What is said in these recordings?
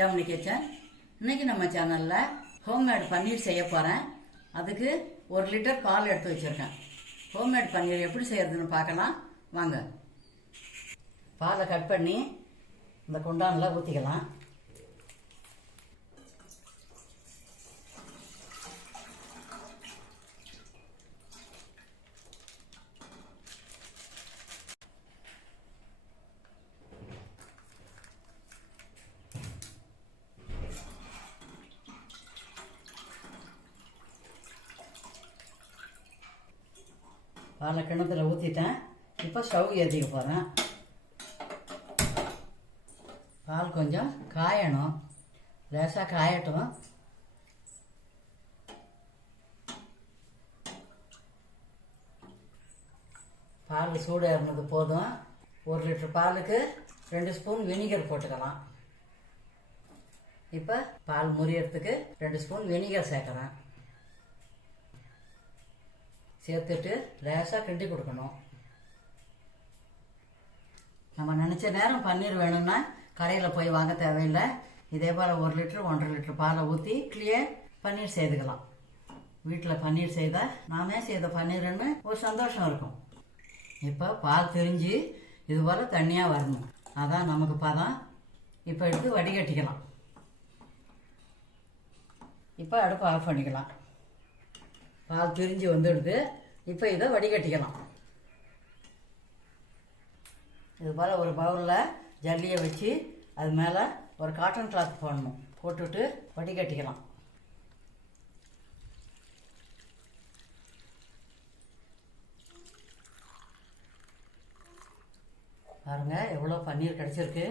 ஜாமுனி kitchen. இன்னைக்கு நம்ம சேனல்ல ஹோம்மேட் பன்னீர் செய்ய போறேன். அதுக்கு 1 லிட்டர் பால் எடுத்து வச்சிருக்கேன். ஹோம்மேட் பன்னீர் எப்படி செய்யறதுன்னு பார்க்கலாம் வாங்க. பாலை கட் பண்ணி இந்த குண்டானில் ஊற்றிக்கலாம். பாலை கிணத்துல ஊற்றிட்டேன். இப்போ ஸ்டவ் ஏற்றிக்க போகிறேன். பால் கொஞ்சம் காயணும், லேசாக காயட்டும். பால் சூடு ஏறினது போதும். 1 லிட்டர் பாலுக்கு 2 ஸ்பூன் வினிகர் போட்டுக்கலாம். இப்போ பால் முறியறதுக்கு 2 ஸ்பூன் வினிகர் சேர்க்குறேன். சேர்த்துட்டு லேசாக கிண்டி கொடுக்கணும். நம்ம நினச்ச நேரம் பன்னீர் வேணும்னா கடையில் போய் வாங்க தேவையில்லை. இதே போல் 1 லிட்டர் 1.5 லிட்டர் பாலை ஊற்றி கிளியர் பன்னீர் செய்துக்கலாம். வீட்டில் பன்னீர் செய்தால் நாமே செய்த பன்னீர்னு ஒரு சந்தோஷம் இருக்கும். இப்போ பால் திரிஞ்சு இது போல் தண்ணியாக வரணும், அதான் நமக்கு பதம். இப்போ எடுத்து வடிகட்டிக்கலாம். இப்போ அடுப்பு ஆஃப் பண்ணிக்கலாம். பால் திரிஞ்சு வந்துடுது. இப்போ இதை வடிகட்டிக்கலாம். இது போல் ஒரு பவுலில் ஜல்லியை வச்சு அது மேலே ஒரு காட்டன் கிளாத் போடணும். போட்டுட்டு வடிகட்டிக்கலாம். பாருங்க எவ்வளோ பன்னீர் கிடச்சிருக்கு.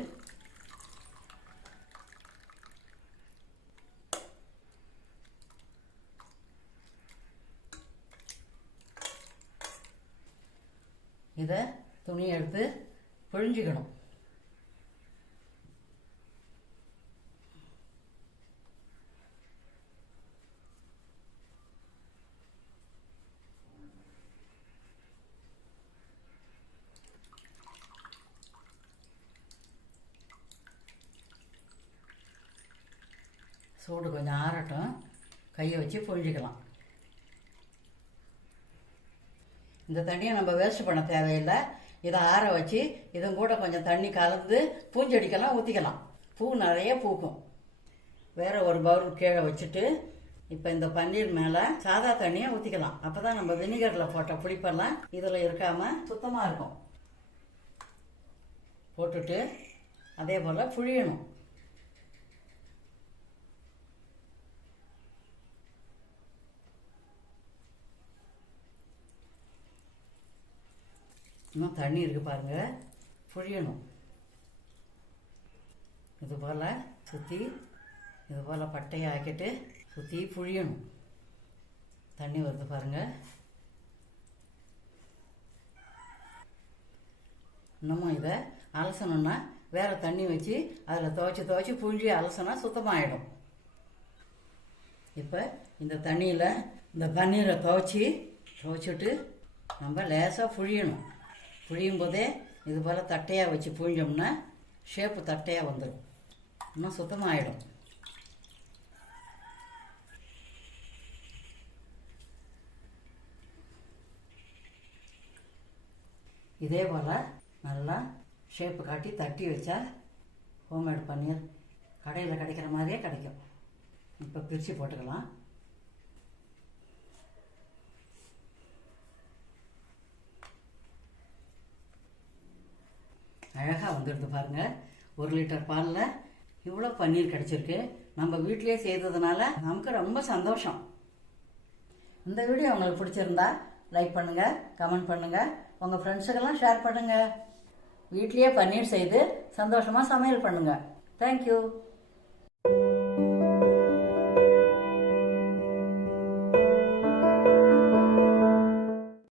இதை துணி எடுத்து பிழிஞ்சிக்கணும். சூடு கொஞ்சம் ஆறட்டும், கையை வச்சு பிழிஞ்சிக்கலாம். இந்த தண்ணியை நம்ம வேஸ்ட் பண்ண தேவையில்லை. இதை ஆற வச்சு இதன் கூட கொஞ்சம் தண்ணி கலந்து பூஞ்செடிக்கெல்லாம் ஊற்றிக்கலாம். பூ நிறைய பூக்கும். வேற ஒரு பவுல் கீழே வச்சுட்டு இப்போ இந்த பன்னீர் மேலே சாதா தண்ணியை ஊற்றிக்கலாம். அப்போ தான் நம்ம வினிகரில் போட்ட புளிப்பெல்லாம் இதில் இருக்காமல் சுத்தமாக இருக்கும். போட்டுட்டு அதே போல் புழியணும். இன்னும் தண்ணி இருக்குது பாருங்கள், புழியணும். இது போல் சுற்றி இது போல் பட்டையை ஆக்கிட்டு சுற்றி புழியணும். தண்ணி வருது பாருங்கள். இன்னமும் இதை அலசணுன்னா வேறு தண்ணி வச்சு அதில் துவைச்சி புழிஞ்சி அலசினா சுத்தமாகிடும். இப்போ இந்த தண்ணியில் இந்த பன்னீரை துவைச்சிட்டு நம்ம லேசாக புழியணும். புழியும் போதே இது போல் தட்டையாக வச்சு புழிஞ்சோம்னா ஷேப்பு தட்டையாக வந்துடும், இன்னும் சுத்தமாகிடும். இதே போல் நல்லா ஷேப்பு காட்டி தட்டி வச்சா ஹோம்மேட் பன்னீர் கடையில் கிடைக்கிற மாதிரியே கிடைக்கும். இப்போ பிரித்து போட்டுக்கலாம். அழகாக வந்துடுது பாருங்கள். 1 லிட்டர் பாலில் இவ்வளோ பன்னீர் கிடச்சிருக்கு. நம்ம வீட்டிலே செய்ததுனால நமக்கு ரொம்ப சந்தோஷம். இந்த வீடியோ உங்களுக்கு பிடிச்சிருந்தா லைக் பண்ணுங்கள், கமெண்ட் பண்ணுங்கள், உங்கள் ஃப்ரெண்ட்ஸுக்கெல்லாம் ஷேர் பண்ணுங்கள். வீட்லேயே பன்னீர் செய்து சந்தோஷமாக சமையல் பண்ணுங்கள். தேங்க்யூ.